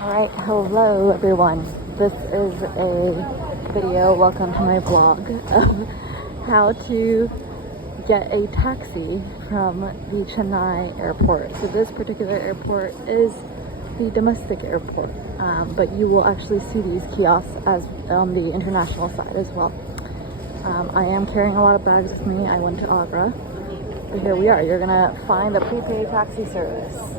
Alright, hello everyone. This is a video, welcome to my vlog, of how to get a taxi from the Chennai Airport. So this particular airport is the domestic airport, but you will actually see these kiosks as on the international side as well. I am carrying a lot of bags with me. I went to Agra, but here we are. You're gonna find a prepaid taxi service.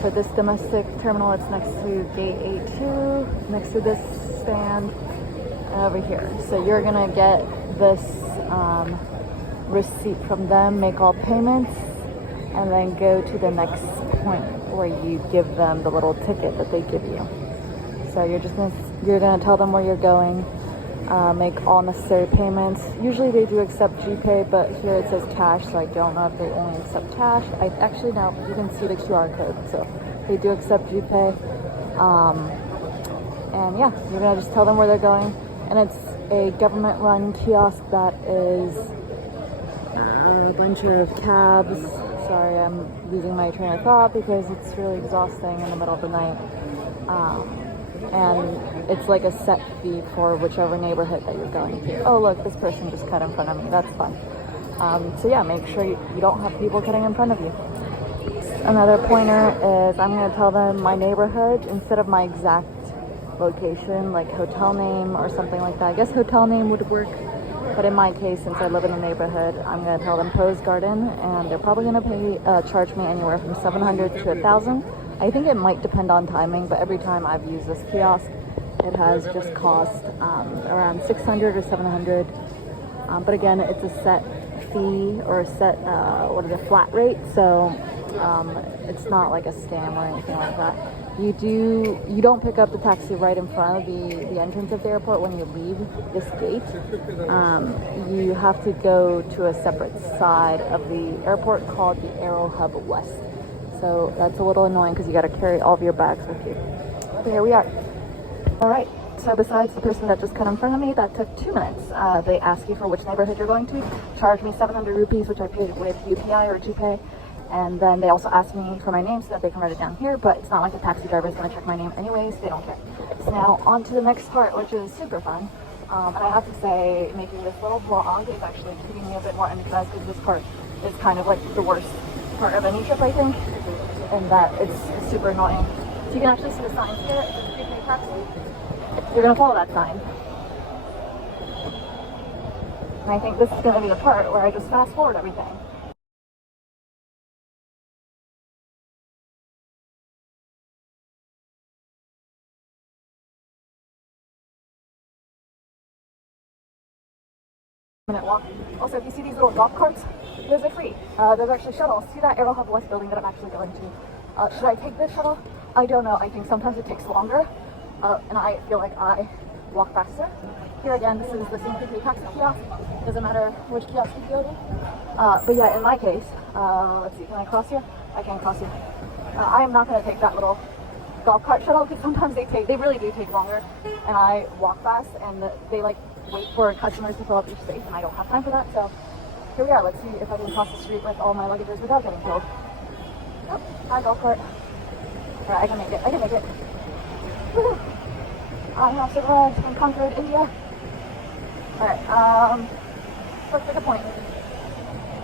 For this domestic terminal, it's next to gate A2, next to this stand, and over here. So you're gonna get this receipt from them, make all payments, and then go to the next point where you give them the little ticket that they give you. So you're gonna tell them where you're going, make all necessary payments. Usually they do accept GPay, but here it says cash, so I don't know if they only accept cash. I actually now you can see the QR code, so they do accept GPay. And yeah, you're gonna just tell them where they're going, and it's a government-run kiosk that is a bunch of cabs. Sorry, I'm losing my train of thought because it's really exhausting in the middle of the night. And it's like a set fee for whichever neighborhood that you're going to. Oh look, this person just cut in front of me, that's fun. So yeah, make sure you don't have people cutting in front of you. Another pointer is I'm going to tell them my neighborhood instead of my exact location, like hotel name or something like that. I guess hotel name would work, but in my case, since I live in the neighborhood, I'm going to tell them Rose Garden, and they're probably going to charge me anywhere from $700 to $1,000. I think it might depend on timing, but every time I've used this kiosk, it has just cost around $600 or $700. But again, it's a set fee or a set, flat rate. So it's not like a scam or anything like that. You don't pick up the taxi right in front of the entrance of the airport when you leave this gate. You have to go to a separate side of the airport called the Aerohub West. So that's a little annoying because you got to carry all of your bags with you. But here we are. All right. So besides the person that just cut in front of me, that took 2 minutes. They ask you for which neighborhood you're going to, charge me 700 rupees, which I paid with UPI or GPay. And then they also ask me for my name so that they can write it down here, but it's not like the taxi driver is going to check my name anyways. They don't care. So now on to the next part, which is super fun. And I have to say, making this little vlog is actually keeping me a bit more energized because this part is kind of like the worst part of any trip, I think, and that it's super annoying. So you can actually see the signs here. It says prepaid taxi. You're going to follow that sign. And I think this is going to be the part where I just fast forward everything. Minute walk. Also, if you see these little golf carts, those are free. There's actually shuttles to that Aerohub West building that I'm actually going to. Should I take this shuttle? I don't know. I think sometimes it takes longer, and I feel like I walk faster. Here again, this is the same prepaid taxi kiosk. Doesn't matter which kiosk you go to. But yeah, in my case, let's see, can I cross here? I can cross here. I am not going to take that little golf cart shuttle because sometimes they really do take longer, and I walk fast, and they like wait for customers to fill up each space, and I don't have time for that. So here we are. Let's see if I can cross the street with all my luggages without getting killed. Oh, hi, golf cart. All right, I can make it. I can make it. Woo-hoo. I have survived and conquered India. All right. Let's pick a point.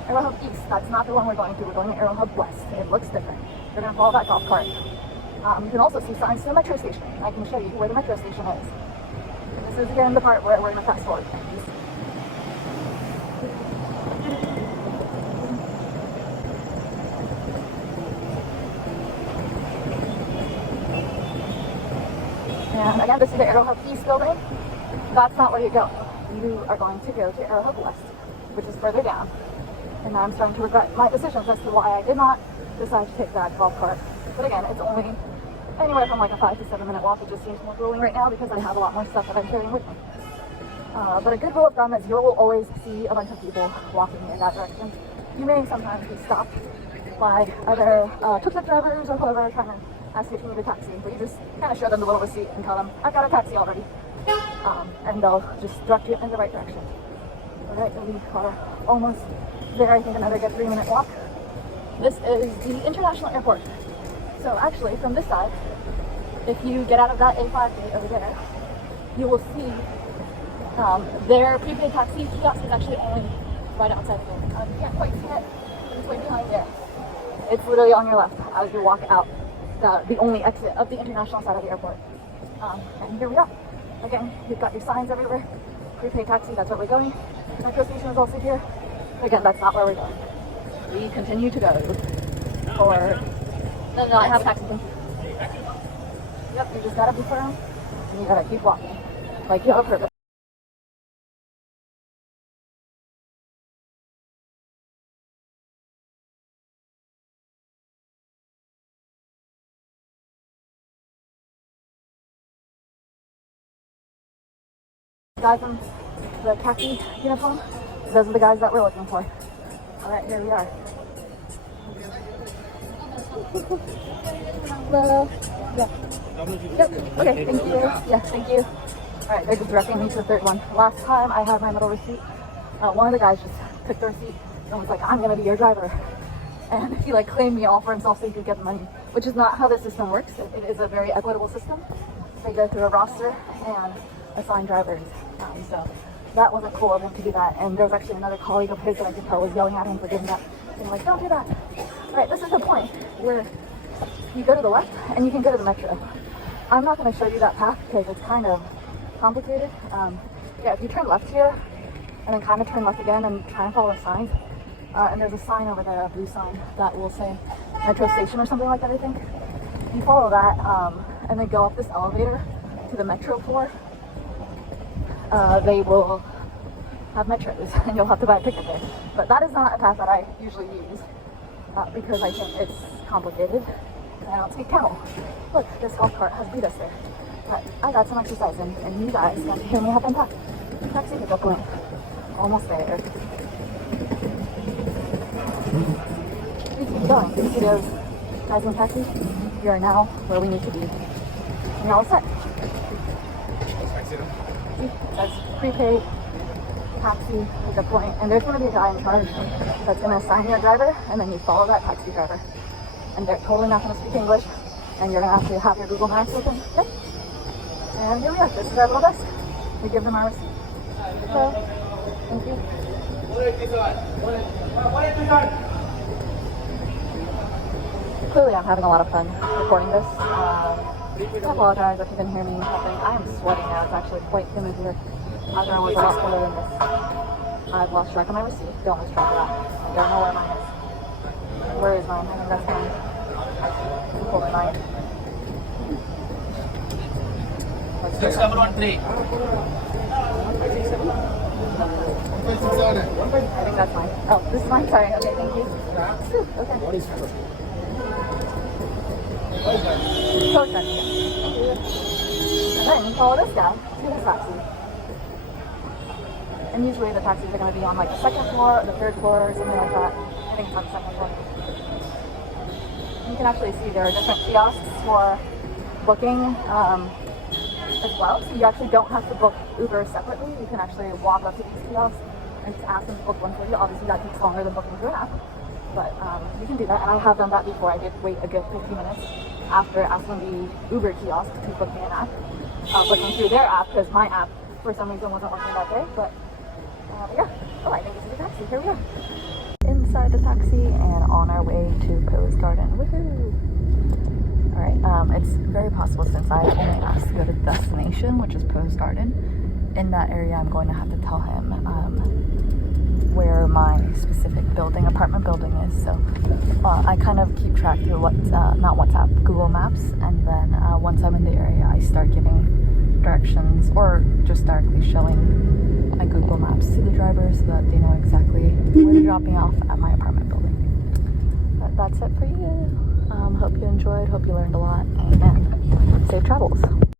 Aerohub East. That's not the one we're going to. We're going to Aerohub West. It looks different. You're gonna follow that golf cart. You can also see signs to the metro station. I can show you where the metro station is. This is again the part where we're going to fast forward. And again, this is the Aerohub East building. That's not where you go. You are going to go to Aerohub West, which is further down. And now I'm starting to regret my decisions as to why I did not decide to take that golf cart. But again, it's only anywhere from like a 5 to 7 minute walk. It just seems more grueling right now because I have a lot more stuff that I'm carrying with me. But a good rule of thumb is you will always see a bunch of people walking in that direction. You may sometimes be stopped by other tuk-tuk drivers or whoever trying to ask if you need a taxi, but you just kind of show them the little receipt and tell them, I've got a taxi already. And they'll just direct you in the right direction. Alright, we are almost there. I think another good 3 minute walk. This is the international airport. So actually, from this side, if you get out of that A5 gate over there, you will see their prepaid taxi kiosk is actually only right outside of it. You can't quite see it, but it's way behind there. It's literally on your left as you walk out the only exit of the international side of the airport. And here we are. Again, you've got your signs everywhere. Prepaid taxi, that's where we're going. Metro station is also here. Again, that's not where we're going. We continue to go for... No, I have a taxi. Thank you. Yep, you just gotta be firm and you gotta keep walking. Like you have a purpose. Guys in the khaki uniform, those are the guys that we're looking for. Alright, here we are. Hello. Yeah. Yep. Okay, thank you. Yeah, thank you. Alright, they're just directing me to the third one. Last time I had my middle receipt, one of the guys just took the receipt and was like, I'm gonna be your driver. And he like claimed me all for himself so he could get the money, which is not how the system works. It is a very equitable system. They go through a roster and assign drivers. So that wasn't cool of him to do that. And there was actually another colleague of his that I could tell was yelling at him for doing that. And like, don't do that. Alright, this is the point where you go to the left and you can go to the metro. I'm not going to show you that path because it's kind of complicated. Yeah, if you turn left here and then kind of turn left again and try and follow the signs. And there's a sign over there, a blue sign, that will say metro station or something like that, I think. You follow that and then go up this elevator to the metro floor. They will have metros and you'll have to buy a ticket there. But that is not a path that I usually use because I think it's complicated and I don't speak Tamil. Look, this golf cart has beat us there. But I got some exercise in and you guys got to hear me have fun talk. Taxi pickup going. Almost there. Please keep going. You see those guys in taxi? We are now where we need to be. And you're all set. That's prepaid taxi at the point, and there's going to be a guy in charge that's going to assign you a driver, and then you follow that taxi driver. And they're totally not going to speak English, and you're going to have to have your Google Maps open. Yep. And here we are. This is our little desk. We give them our receipt. So, thank you. Clearly, I'm having a lot of fun recording this. I apologize if you didn't hear me helping. I am sweating now. It's actually quite humid here. I thought it was a lot cooler than this. I've lost track of my receipt. Don't lose track of that. I don't know where mine is. Where is mine? I think that's mine. Pull the mine. Next number 13. I think that's mine. Oh, this is mine. Sorry. Okay, thank you. Okay. What is Code check. Thank you. And then you follow this guy to his taxi. And usually the taxis are going to be on like the second floor or the third floor or something like that. I think it's on the second floor. You can actually see there are different kiosks for booking as well. So you actually don't have to book Uber separately. You can actually walk up to these kiosks and just ask them to book one for you. Obviously that takes longer than booking through an app. But you can do that, and I have done that before. I did wait a good 15 minutes after asking the Uber kiosk to book me an app, looking through their app because my app for some reason wasn't working that day. But yeah, oh, I think this is a taxi. Here we are. Inside the taxi and on our way to Pose Garden. Woohoo! Alright, it's very possible since I only asked to go to the destination, which is Pose Garden. In that area, I'm going to have to tell him where my specific apartment building is. So I kind of keep track through not WhatsApp, Google Maps, and then once I'm in the area, I start giving directions or just directly showing my Google Maps to the driver so that they know exactly where to drop me off at my apartment building. But that's it for you. Hope you enjoyed, hope you learned a lot, and safe travels.